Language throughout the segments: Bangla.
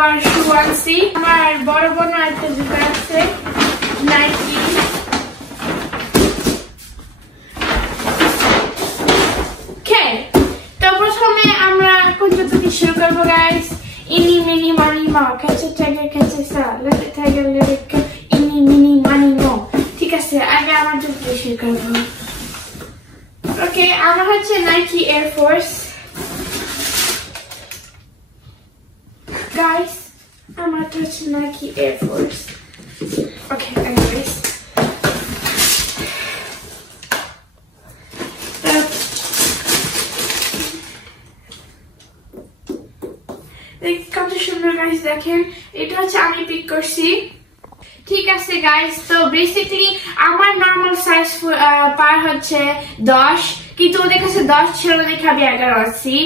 আবার শু আনছি। আমার বড় বোন একটা জুতা আছে নাইকি। তো প্রথমে আমরা কোন জুতা দিয়ে শুরু করবো গাইস? ইনি মিনি মানি মো, কাছে টাইগার কাছে সা, লেটে টাইগার লেটে ইনি মিনি মানি মো। ঠিক আছে, আগে আমার জুতা দিয়ে শুরু করবো। ওকে, আমার হচ্ছে নাইকি এয়ার ফোর্স। গাইস, আমার হচ্ছে নাইকি এয়ার ফোর্স। ওকে, anyways, কত সুন্দর গাইস, দেখেন এটা হচ্ছে আমি পিক করছি। ঠিক আছে গাইস, তো বেসিক্যালি আমার নরমাল সাইজ পার হচ্ছে 10, কিন্তু ওদের কাছে 10 ছিল দেখে আমি 11 আছি।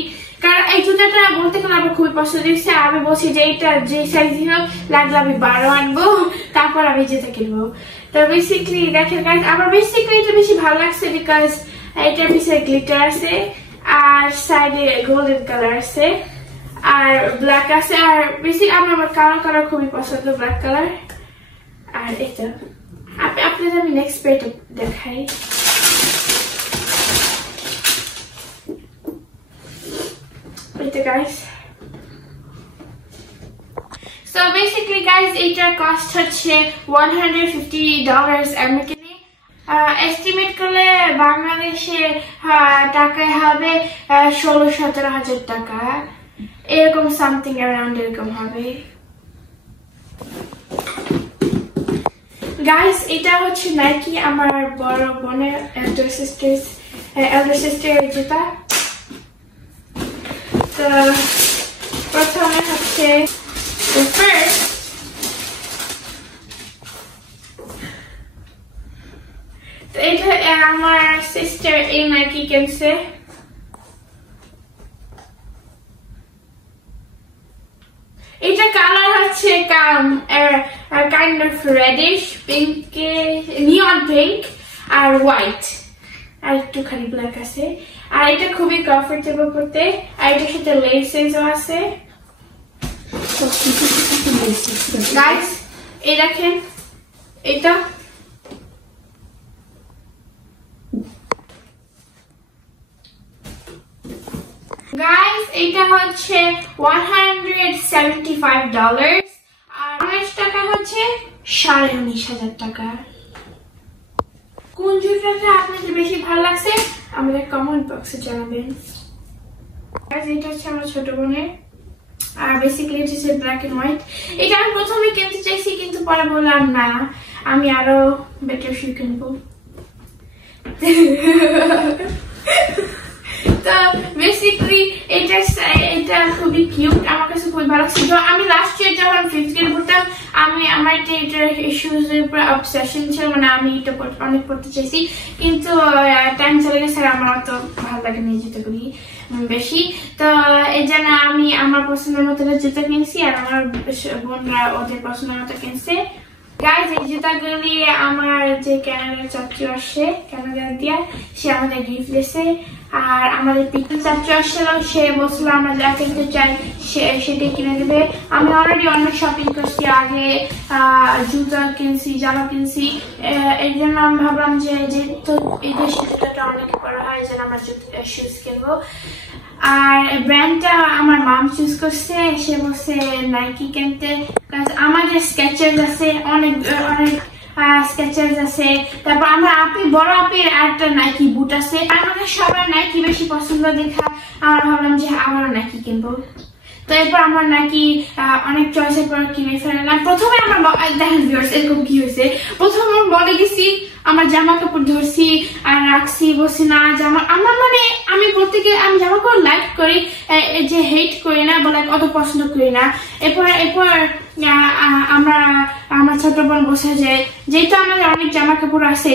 কারণ এই জুতাটা বলতে গেলে আমার খুবই পছন্দ হয়েছে। আমি বলছি যে এটা যে সাইজ ছিল লাগলে আমি 12 আনবো, তারপর আমি যেটা কিনবো। তো বেসিক্যালি দেখেন গাইস, আমার বেসিক্যালি এটা বেশি ভালো লাগছে বিকজ এটার পিছনে গ্লিটার আছে আর সাইডে গোল্ডেন কালার আছে আর ব্ল্যাক আছে। আর বেশি আমার কালার খুবই পছন্দ, ব্ল্যাক কালার। আর এটা আপনাদের আমি নেক্সট পেটা দেখাই। এটা গাইস, সো বেসিক্যালি গাইস এটার কস্ট হচ্ছে $150 আমেরিকানে। এস্টিমেট করলে বাংলাদেশে টাকায় হবে 16-17 হাজার টাকা, এরকম সামথিং অ্যারাউন্ড এরকম হবে। গাইস, এটা হচ্ছে নাইকি আমার বড় বোনের এল্ডার সিস্টার জুতা। তো প্রথমে হচ্ছে তো এটা আমার সিস্টার এই নাইকি কিনছে। এটা কালার হচ্ছে kind of reddish pink, neon pink আর হোয়াইট আর একটুখানি ব্ল্যাক আছে। আর এটা খুবই কমফোর্টেবল পড়তে। আর এটার সাথে লেসেসও আছে। গাইস, এই দেখেন এটা গাইস, এটা হচ্ছে $175 আর 19 টাকা হচ্ছে 19,500 টাকা। কোন জুতাটা আপনাদের বেশি ভালো লাগছে আমাদের কমেন্ট বক্সে জানাবেন। গাইস, এটা হচ্ছে আমার ছোট বোনের আর বেসিক্যালি এটা হচ্ছে ব্ল্যাক এন্ড হোয়াইট। এটা আমি প্রথমে কিনতে চাইছি কিন্তু পরে বললাম না, আমি আরো বেটার শু কিনবো। তো বেসিক্যালি এটা খুবই কিউট, আমার কাছে খুবই ভালো লাগছে। আমি লাস্ট ইয়ার যখন 5th গ্রেড পড়তাম আমার এটার শুজের উপর অবসেশন ছিল, মানে আমি এটা অনেক পড়তে চাইছি, কিন্তু টাইম চলে গেছে আর আমার অত ভালো লাগেনি এই জুতোগুলি বেশি। তো এই জন্য আমি আমার পছন্দের মতো জুতো কিনছি আর আমার বোনরা ওদের পছন্দের মতো কিনছে। গাইজ, এই জুতাগুলি আমার যে ক্যানাডার চাচু আসে, ক্যানাডা দিয়া, সে আমাদের গিফট দিয়েছে। আর আমাদের পিকনিক চাচু আসছিল, সে বলছিল আমরা যা কিনতে চাই সেটাই কিনে দেবে। আমি অলরেডি অনেক শপিং করছি, আগে জুতা কিনছি, জামা কিনছি। এই জন্য আমি ভাবলাম যে যেহেতু এই দেশের জুতাটা অনেক বড় হয়, এই জন্য আমরা শুজ কিনবো। আর ব্র্যান্ডটা আমার মাম চুজ করছে, সে বলছে নাইকি কিনতে। আমাদের স্কেচার্স আছে, অনেক স্কেচার্স আছে। তারপর আমার বড় আপির একটা নাইকি বুট আছে। আমাদের সবার নাইকি বেশি পছন্দ দেখা আমরা ভাবলাম যে আমারও নাইকি কিনবো। তো এরপর আমার নাকি অনেক চয়েসের পর কিনে ফেললাম। প্রথমে আমার দেখেন ভিউয়ার্স এরকম কি হয়েছে, প্রথমে মনে গেছি আমার জামা কাপড় ধরছি আর রাখছি, বলছি না জামা আমার মানে আমি প্রত্যেকে আমি জামা কাপড় লাইক করি, যে হেট করি না বা লাইক অত পছন্দ করি না। এরপর আমার ছোট বোন বসে যায় যেহেতু আমাদের অনেক জামা কাপড় আছে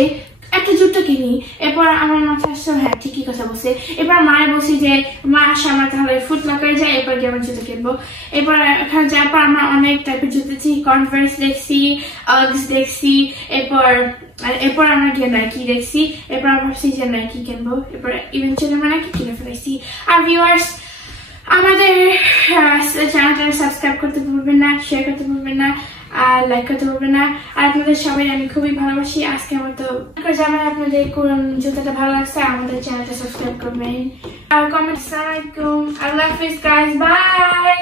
একটা জুতো কিনি। এরপর আমার মাথায় আসছে হ্যাঁ ঠিকই কথা বলছে। এবার মায়ের বলছি যে মা আসে আমরা তাহলে ফুট লকারে যাই, এরপর গিয়ে আমার জুতো কিনবো। এরপর এখানে যাওয়ার পর আমরা অনেক টাইপের জুতো দেখছি, কনভার্স দেখছি, আগস দেখছি। এরপর আমরা গিয়ে নাইকি দেখছি। এরপর আমরা ভাবছি যে নাইকি কিনবো। এরপর ইভেন্চুয়ালি আমরা নাইকি কিনে ফেলেছি। আর ভিউয়ার্স আমাদের চ্যানেলটা সাবস্ক্রাইব করতে ভুলবেন শেয়ার করতে ভুলবেন না, আর লাইক করতে ভুলবেন না। আর আপনাদের সবাই আমি খুবই ভালোবাসি। আজকের মতো জানাই আপনাদের কোন জুতাটা ভালো লাগছে, আমাদের চ্যানেলটা সাবস্ক্রাইব করবেন আর কমেন্ট। আসসালামু আলাইকুম, আল্লাহ হাফিজ গাইস, বাই।